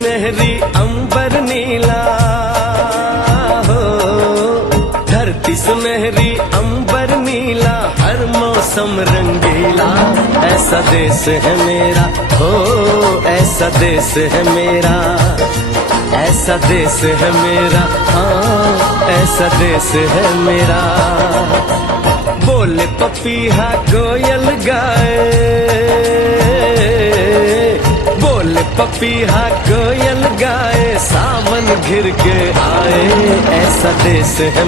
सुनहरी अंबर नीला हो, धरती सुनहरी अंबर नीला, हर मौसम रंगीला। ऐसा देश है मेरा हो, ऐसा देश है मेरा, ऐसा देश है मेरा, हाँ ऐसा देश है मेरा। बोले पपीहा कोयल गाए, बोले पपीहा कोयल गाए, सावन घिर के आए। ऐसा देश है